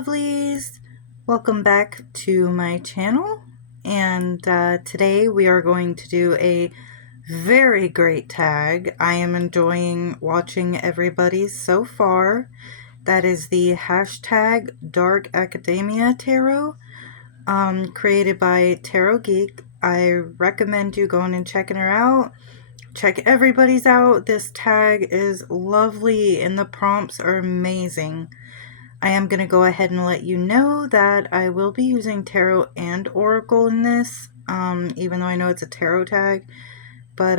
lovelies, welcome back to my channel, and today we are going to do a very great tag. I am enjoying watching everybody's so far. That is the hashtag Dark Academia Tarot, created by Tarot Geek. I recommend you going and checking her out. Check everybody's out. This tag is lovely and the prompts are amazing. I am going to go ahead and let you know that I will be using tarot and oracle in this, even though I know it's a tarot tag. But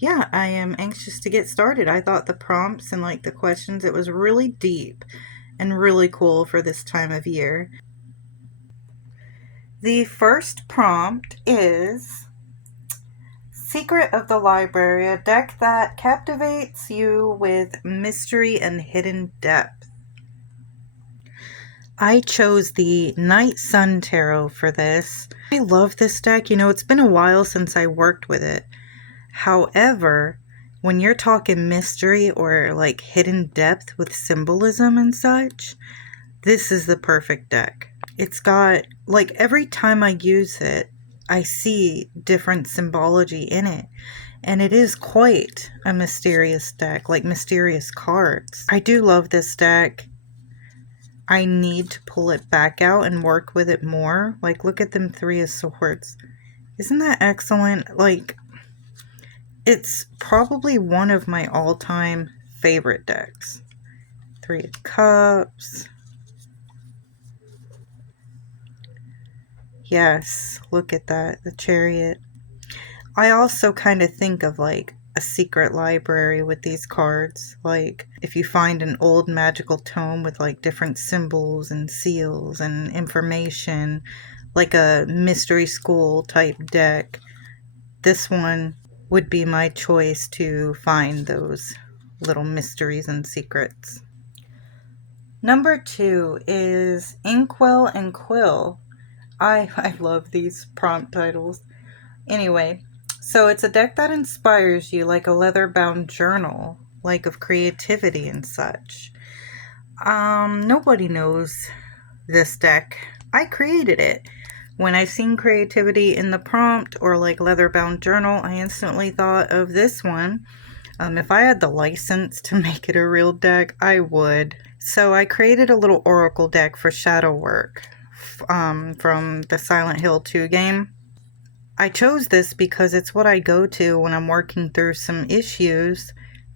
yeah, I am anxious to get started. I thought the prompts and like the questions, it was really deep and really cool for this time of year. The first prompt is Secret of the Library, a deck that captivates you with mystery and hidden depth. I chose the Night Sun Tarot for this. I love this deck. You know, it's been a while since I worked with it. However, when you're talking mystery or like hidden depth with symbolism and such, this is the perfect deck. It's got, like, every time I use it, I see different symbology in it. And it is quite a mysterious deck, like mysterious cards. I do love this deck. I need to pull it back out and work with it more. Like, look at them Three of Swords. Isn't that excellent? Like, it's probably one of my all-time favorite decks. Three of Cups. Yes, look at that. The Chariot. I also kind of think of like a secret library with these cards. Like if you find an old magical tome with like different symbols and seals and information, like a mystery school type deck, this one would be my choice to find those little mysteries and secrets. Number 2 is Inkwell and Quill. I love these prompt titles. Anyway, so it's a deck that inspires you like a leather-bound journal, like of creativity and such. Nobody knows this deck. I created it. When I seen creativity in the prompt or like leather-bound journal, I instantly thought of this one. If I had the license to make it a real deck, I would. So I created a little oracle deck for shadow work from the Silent Hill 2 game. I chose this because it's what I go to when I'm working through some issues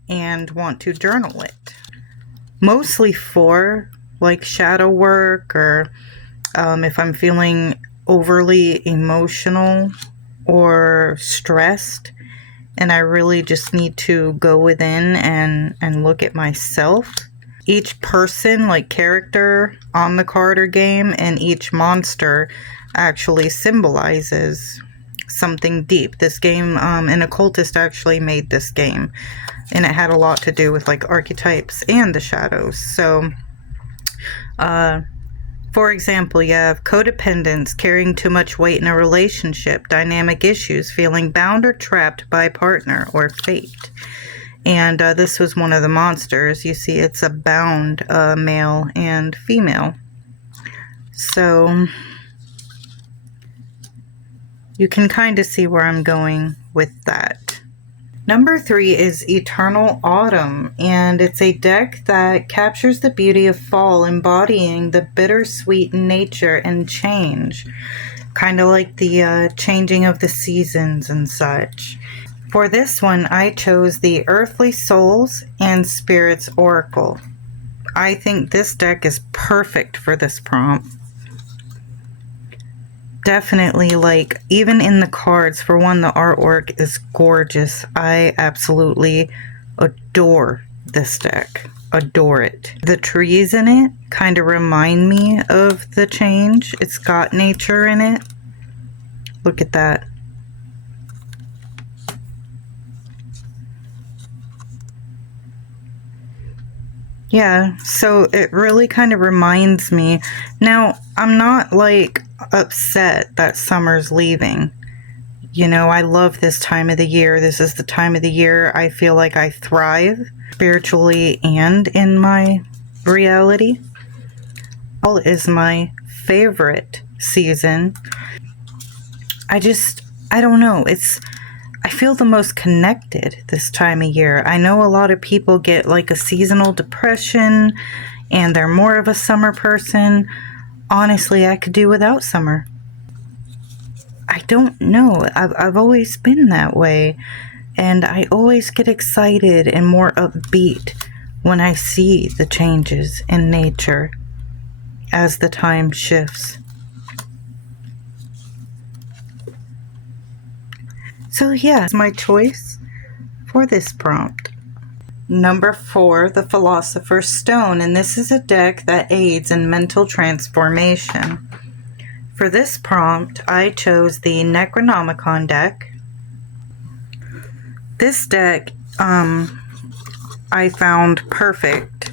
and want to journal it. Mostly for like shadow work or if I'm feeling overly emotional or stressed and I really just need to go within and look at myself. Each person, like character on the card or game, and each monster actually symbolizes something deep. This game, an occultist actually made this game, and it had a lot to do with like archetypes and the shadows. So for example, you have codependence, carrying too much weight in a relationship, dynamic issues, feeling bound or trapped by a partner or fate. And this was one of the monsters. You see it's a bound male and female. So you can kind of see where I'm going with that. Number 3 is Eternal Autumn, and it's a deck that captures the beauty of fall, embodying the bittersweet nature and change, kind of like the changing of the seasons and such. For this one, I chose the Earthly Souls and Spirits Oracle. I think this deck is perfect for this prompt. Definitely, like, even in the cards, for one, the artwork is gorgeous. I absolutely adore this deck. Adore it. The trees in it kind of remind me of the change. It's got nature in it. Look at that. Yeah, so it really kind of reminds me. Now, I'm not like upset that summer's leaving. You know, I love this time of the year. This is the time of the year I feel like I thrive spiritually and in my reality. Fall is my favorite season. I don't know. I feel the most connected this time of year. I know a lot of people get like a seasonal depression and they're more of a summer person. Honestly, I could do without summer. I don't know. I've always been that way. And I always get excited and more upbeat when I see the changes in nature as the time shifts. So yeah, it's my choice for this prompt. Number 4, the Philosopher's Stone, and this is a deck that aids in mental transformation. For this prompt, I chose the Necronomicon deck. This deck, I found perfect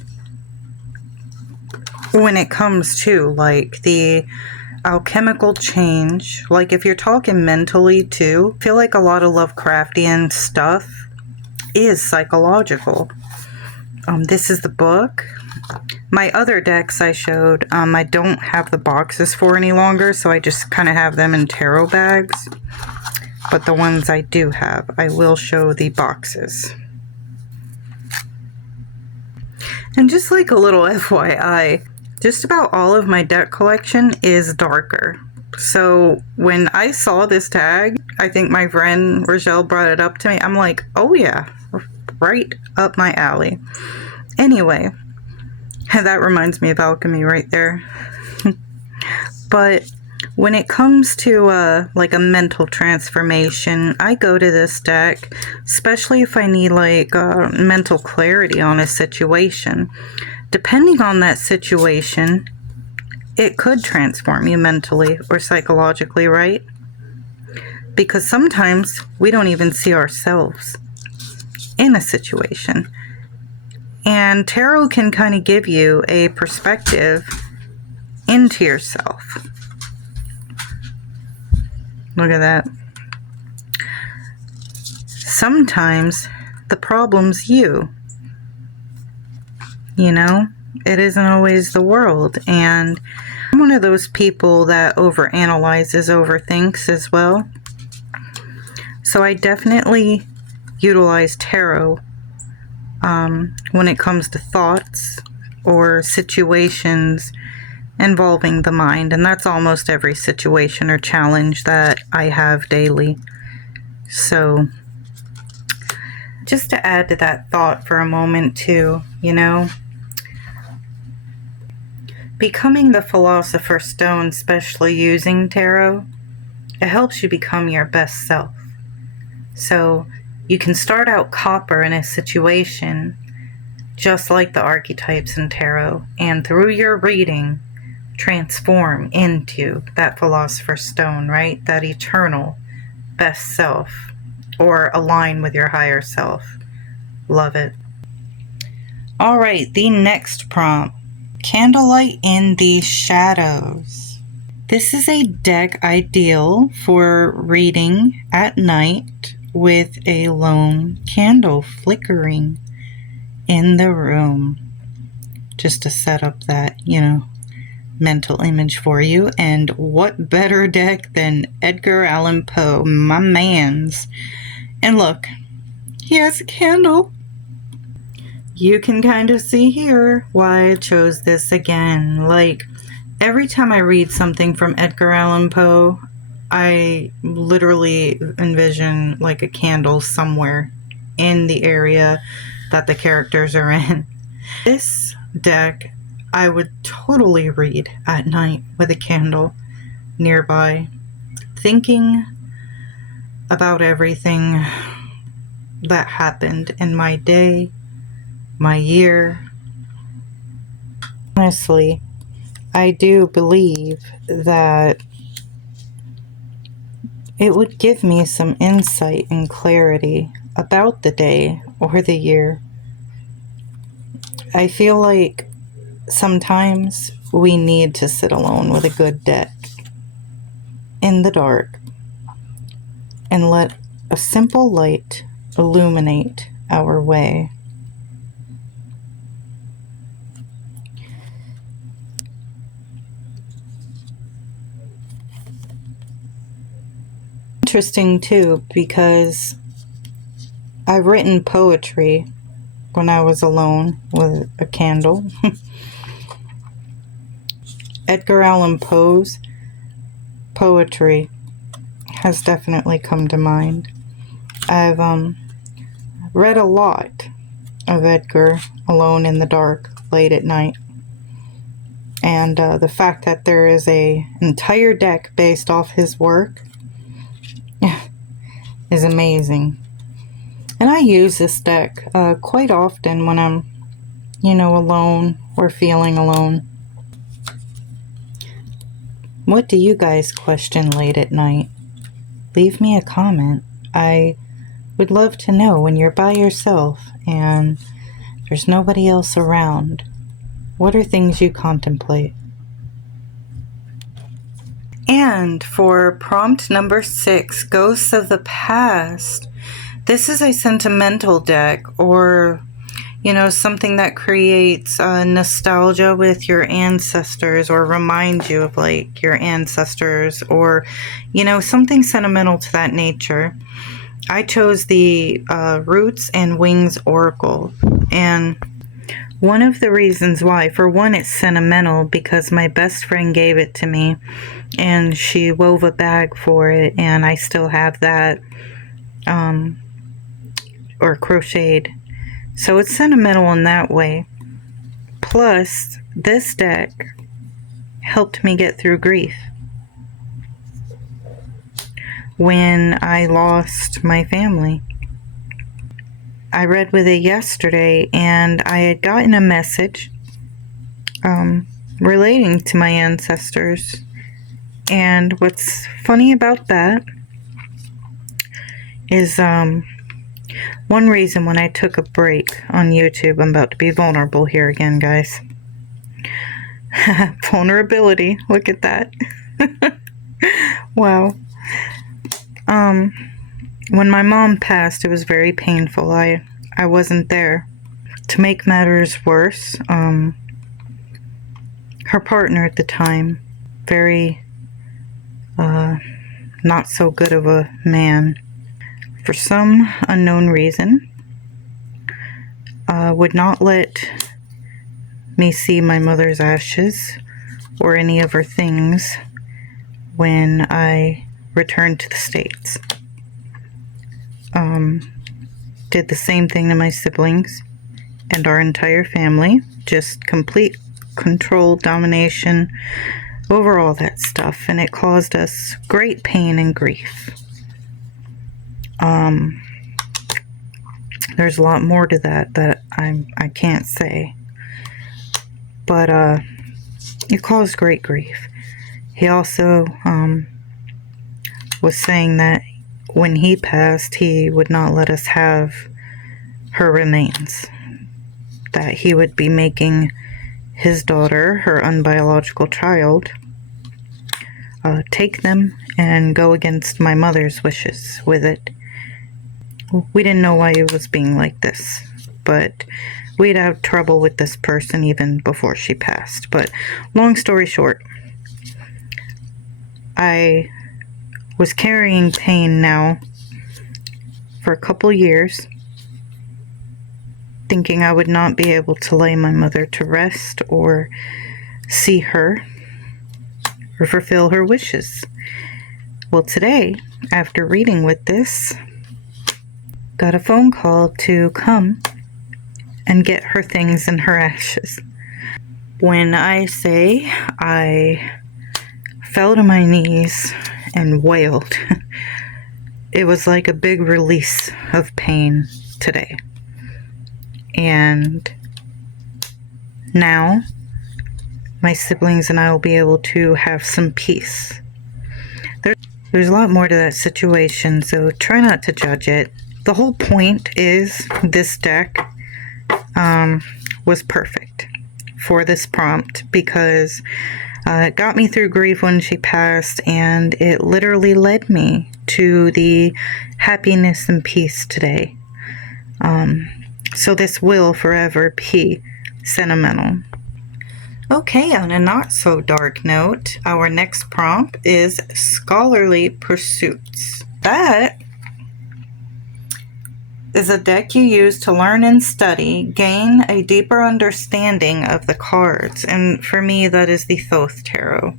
when it comes to like the alchemical change. Like if you're talking mentally too, I feel like a lot of Lovecraftian stuff is psychological. This is the book. My other decks I showed, I don't have the boxes for any longer, so I just kind of have them in tarot bags. But the ones I do have, I will show the boxes. And just like a little FYI, just about all of my deck collection is darker. So when I saw this tag, I think my friend Rochelle brought it up to me. I'm like, oh yeah, right up my alley. Anyway, that reminds me of alchemy right there. But when it comes to like a mental transformation, I go to this deck, especially if I need like mental clarity on a situation. Depending on that situation, it could transform you mentally or psychologically, right? Because sometimes we don't even see ourselves in a situation. And tarot can kind of give you a perspective into yourself. Look at that. Sometimes the problem's you. You know, it isn't always the world. And I'm one of those people that overanalyzes, overthinks as well. So I definitely utilize tarot when it comes to thoughts or situations involving the mind, and that's almost every situation or challenge that I have daily. So just to add to that thought for a moment too, you know, becoming the Philosopher's Stone, especially using tarot, it helps you become your best self. So you can start out copper in a situation, just like the archetypes in tarot, and through your reading, transform into that Philosopher's Stone, right? That eternal best self, or align with your higher self. Love it. All right, the next prompt, Candlelight in the Shadows. This is a deck ideal for reading at night with a lone candle flickering in the room. Just to set up that, you know, mental image for you. And what better deck than Edgar Allan Poe, my man's. And look, he has a candle. You can kind of see here why I chose this again. Like, every time I read something from Edgar Allan Poe, I literally envision like a candle somewhere in the area that the characters are in. This deck I would totally read at night with a candle nearby, thinking about everything that happened in my day, my year. Honestly, I do believe that it would give me some insight and clarity about the day or the year. I feel like sometimes we need to sit alone with a good deck in the dark and let a simple light illuminate our way. interesting too, because I've written poetry when I was alone with a candle. Edgar Allan Poe's poetry has definitely come to mind. I've read a lot of Edgar alone in the dark, late at night. And the fact that there is an entire deck based off his work is amazing. And I use this deck quite often when I'm, alone or feeling alone. What do you guys question late at night? Leave me a comment. I would love to know when you're by yourself and there's nobody else around. What are things you contemplate? And for prompt number 6, Ghosts of the Past. This is a sentimental deck, or something that creates nostalgia with your ancestors, or reminds you of like your ancestors, or something sentimental to that nature. I chose the Roots and Wings Oracle, and one of the reasons why, for one, it's sentimental because my best friend gave it to me and she wove a bag for it, and I still have that, or crocheted. So it's sentimental in that way. Plus, this deck helped me get through grief. When I lost my family, I read with it yesterday, and I had gotten a message relating to my ancestors. And what's funny about that is one reason when I took a break on YouTube. I'm about to be vulnerable here again, guys. Vulnerability, look at that. Wow. When my mom passed, it was very painful. I wasn't there. To make matters worse, her partner at the time, very not so good of a man, for some unknown reason, would not let me see my mother's ashes or any of her things when I returned to the States. Did the same thing to my siblings and our entire family. Just complete control, domination over all that stuff, and it caused us great pain and grief. There's a lot more to that I can't say, but it caused great grief. He also was saying that when he passed, he would not let us have her remains, that he would be making his daughter, her unbiological child, take them and go against my mother's wishes with it. We didn't know why he was being like this, but we'd have trouble with this person even before she passed. But long story short, I was carrying pain now for a couple years, thinking I would not be able to lay my mother to rest or see her or fulfill her wishes. Well, today, after reading with this, got a phone call to come and get her things and her ashes. When I say I fell to my knees and wailed, it was like a big release of pain today. And now my siblings and I will be able to have some peace. There's a lot more to that situation, so try not to judge it. The whole point is this deck was perfect for this prompt because it got me through grief when she passed, and it literally led me to the happiness and peace today. So this will forever be sentimental. Okay, on a not so dark note, our next prompt is scholarly pursuits. that is a deck you use to learn and study, gain a deeper understanding of the cards. And for me, that is the Thoth Tarot.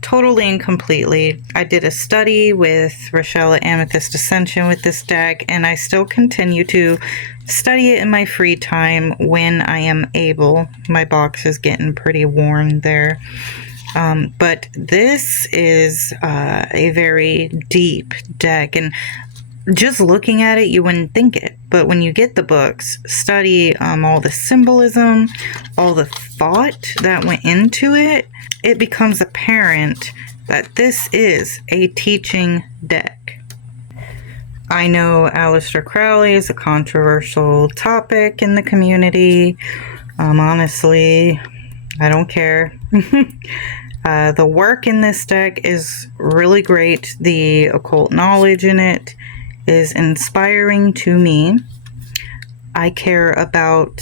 Totally and completely. I did a study with Rochelle at Amethyst Ascension with this deck, and I still continue to study it in my free time when I am able. My box is getting pretty worn there. But this is a very deep deck, and just looking at it, you wouldn't think it. But when you get the books, study all the symbolism, all the thought that went into it, it becomes apparent that this is a teaching deck. I know Aleister Crowley is a controversial topic in the community. Honestly, I don't care. The work in this deck is really great. The occult knowledge in it is inspiring to me. I care about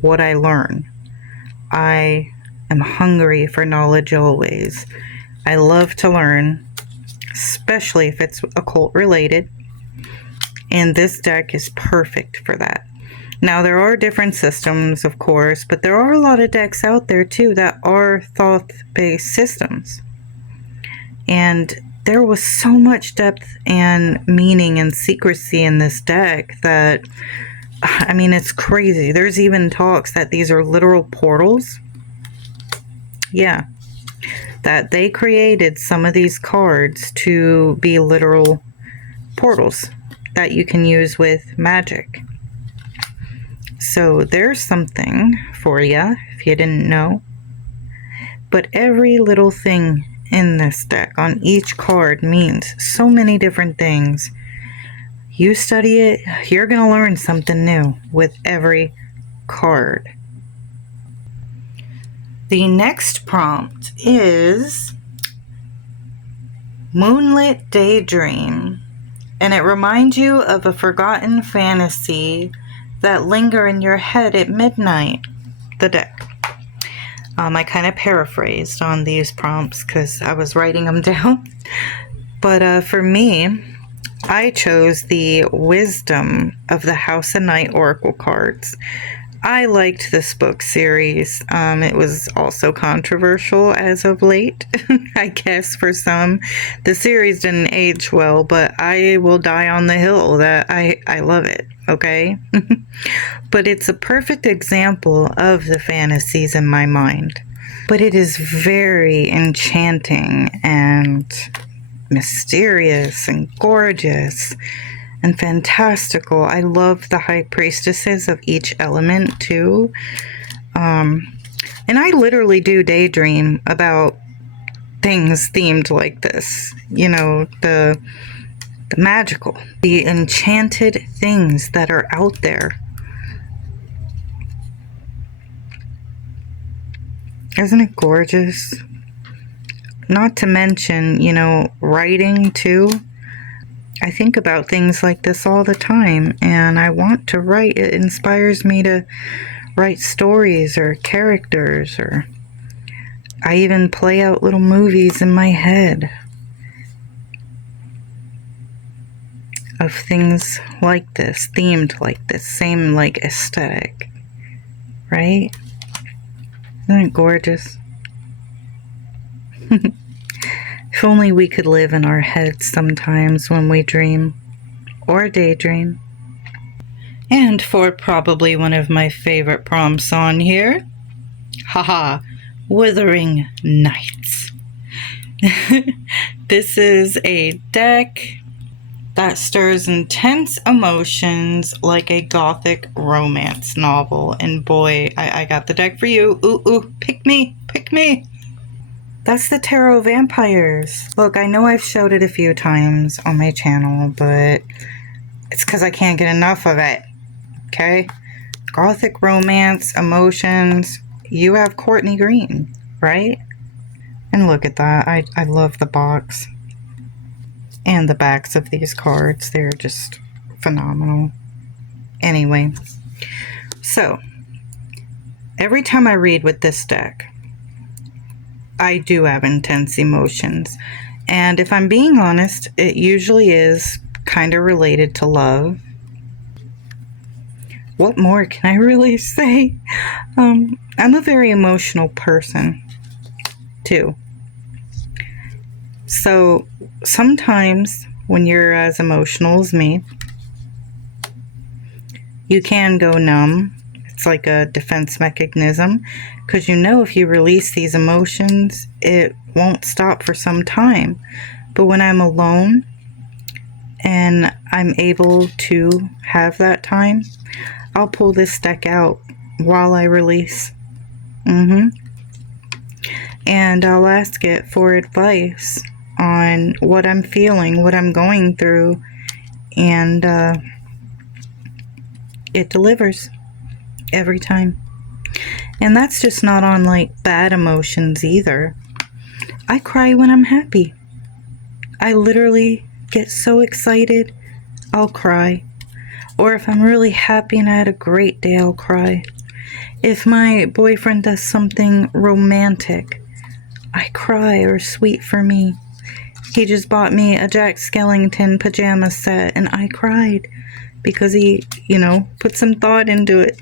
what I learn. I am hungry for knowledge always. I love to learn, especially if it's occult related. And this deck is perfect for that. Now, there are different systems, of course, but there are a lot of decks out there too that are Thoth-based systems. And there was so much depth and meaning and secrecy in this deck that, I mean, it's crazy. There's even talks that these are literal portals. Yeah. That they created some of these cards to be literal portals that you can use with magic. So there's something for you if you didn't know. But every little thing in this deck on each card means so many different things. You study it, you're going to learn something new with every card. The next prompt is Moonlit Daydream, and it reminds you of a forgotten fantasy that linger in your head at midnight. The deck. I kind of paraphrased on these prompts because I was writing them down. But for me, I chose the Wisdom of the House of Night Oracle cards. I liked this book series. It was also controversial as of late, I guess, for some. The series didn't age well, but I will die on the hill that I love it, okay? But it's a perfect example of the fantasies in my mind. But it is very enchanting and mysterious and gorgeous and fantastical. I love the high priestesses of each element too. And I literally do daydream about things themed like this. You know, the magical, the enchanted things that are out there. Isn't it gorgeous? Not to mention, you know, writing too. I think about things like this all the time, and I want to write. It inspires me to write stories or characters, or I even play out little movies in my head of things like this, themed like this, same like aesthetic, right? Isn't it gorgeous? If only we could live in our heads sometimes when we dream or daydream. And for probably one of my favorite prompts on here, haha, Wuthering Nights. This is a deck that stirs intense emotions like a gothic romance novel. And boy, I got the deck for you. Ooh, pick me, pick me. That's the Tarot Vampires. Look, I know I've showed it a few times on my channel, but it's because I can't get enough of it. Okay? Gothic romance, emotions. You have Courtney Green, right? And look at that. I love the box. And the backs of these cards. They're just phenomenal. Anyway. So, every time I read with this deck, I do have intense emotions. And if I'm being honest, it usually is kind of related to love. What more can I really say? I'm a very emotional person, too. So sometimes when you're as emotional as me, you can go numb. It's like a defense mechanism, because you know if you release these emotions, it won't stop for some time. But when I'm alone and I'm able to have that time, I'll pull this deck out while I release. And I'll ask it for advice on what I'm feeling, what I'm going through, and it delivers every time. And that's just not on like bad emotions either. I cry when I'm happy. I literally get so excited, I'll cry. Or if I'm really happy and I had a great day, I'll cry. If my boyfriend does something romantic, I cry, or sweet for me. He just bought me a Jack Skellington pajama set and I cried because he, put some thought into it.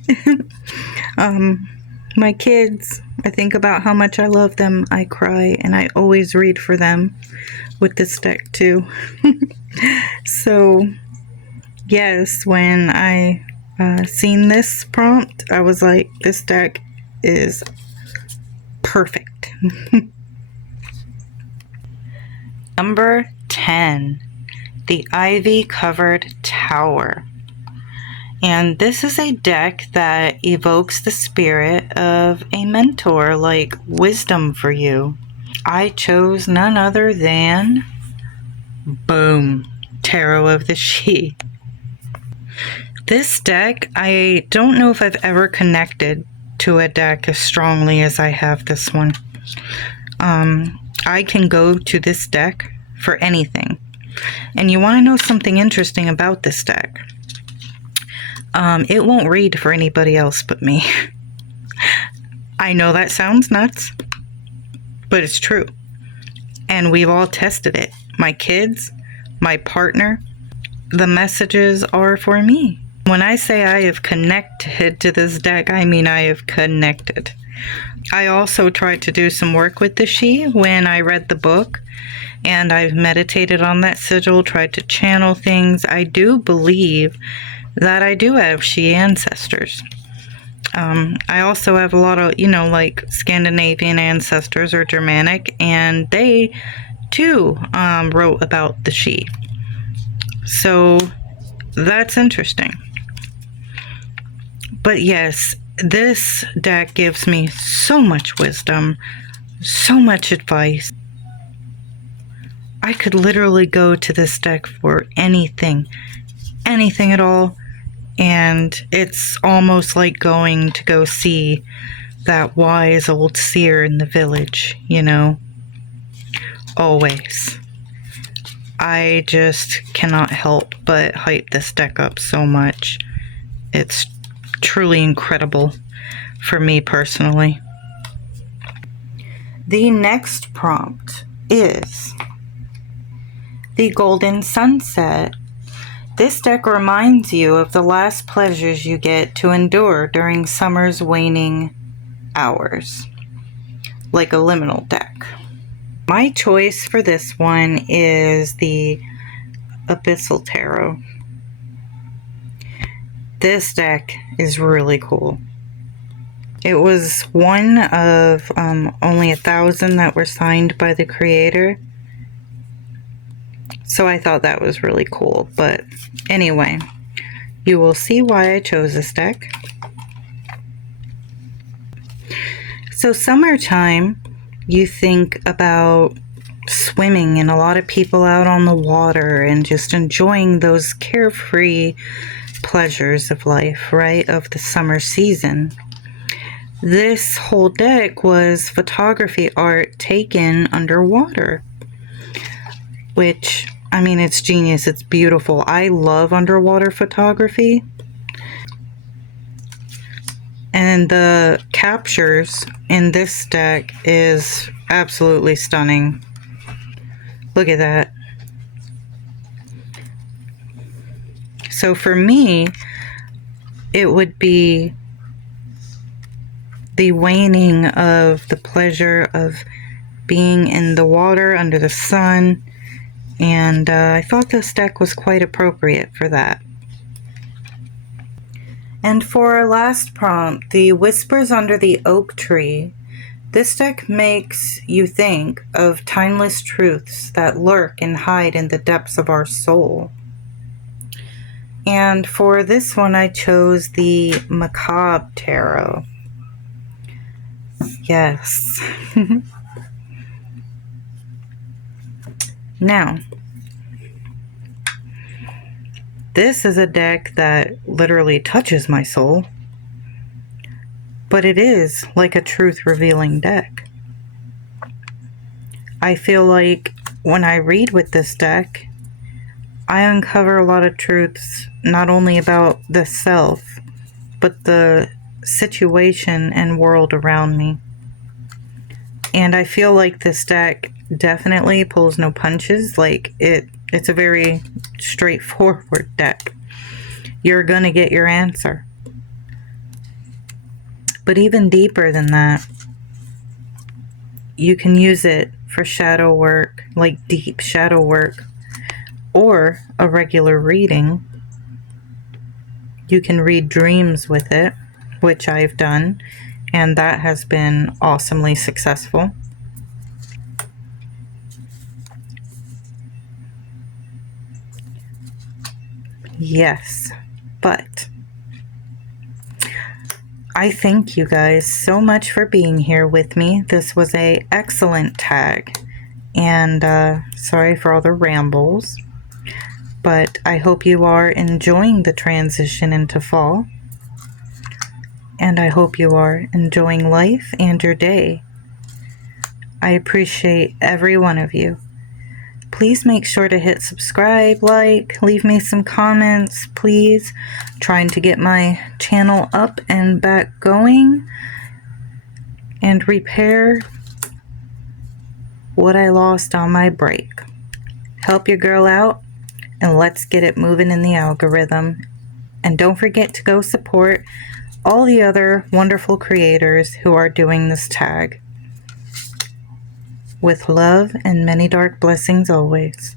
My kids, I think about how much I love them, I cry, and I always read for them with this deck too. So, yes, when I seen this prompt, I was like, this deck is perfect. Number 10, the Ivy Covered Tower. And this is a deck that evokes the spirit of a mentor, like wisdom for you. I chose none other than, boom, Tarot of the She. This deck, I don't know if I've ever connected to a deck as strongly as I have this one. I can go to this deck for anything. And you want to know something interesting about this deck? It won't read for anybody else but me. I know that sounds nuts, but it's true. And we've all tested it. My kids, my partner, the messages are for me. When I say I have connected to this deck, I mean I have connected. I also tried to do some work with the She when I read the book, and I've meditated on that sigil, tried to channel things. I do believe that I do have She ancestors. I also have a lot of, like Scandinavian ancestors or Germanic, and they too wrote about the She. So that's interesting. But yes, this deck gives me so much wisdom, so much advice. I could literally go to this deck for anything at all. And it's almost like going to go see that wise old seer in the village, Always. I just cannot help but hype this deck up so much. It's truly incredible for me personally. The next prompt is the Golden Sunset. This deck reminds you of the last pleasures you get to endure during summer's waning hours, like a liminal deck. My choice for this one is the Abyssal Tarot. This deck is really cool. It was one of only 1,000 that were signed by the creator. So I thought that was really cool. But anyway, you will see why I chose this deck. So summertime, you think about swimming and a lot of people out on the water and just enjoying those carefree pleasures of life, right? Of the summer season. This whole deck was photography art taken underwater, which, I mean, it's genius. It's beautiful. I love underwater photography. And the captures in this deck is absolutely stunning. Look at that. So for me, it would be the waning of the pleasure of being in the water under the sun, and I thought this deck was quite appropriate for that. And for our last prompt, the Whispers Under the Oak Tree, this deck makes you think of timeless truths that lurk and hide in the depths of our soul. And for this one, I chose the Macabre Tarot. Yes. Now, this is a deck that literally touches my soul, but it is like a truth-revealing deck. I feel like when I read with this deck, I uncover a lot of truths, not only about the self, but the situation and world around me. And I feel like this deck definitely pulls no punches. Like, it's a very straightforward deck. You're gonna get your answer. But even deeper than that, you can use it for shadow work, like deep shadow work, or a regular reading. You can read dreams with it, which I've done, and that has been awesomely successful. Yes, but I thank you guys so much for being here with me. This was an excellent tag, and sorry for all the rambles, but I hope you are enjoying the transition into fall, and I hope you are enjoying life and your day. I appreciate every one of you. Please make sure to hit subscribe, like, leave me some comments, please. Trying to get my channel up and back going and repair what I lost on my break. Help your girl out, and let's get it moving in the algorithm. And don't forget to go support all the other wonderful creators who are doing this tag. With love and many dark blessings always.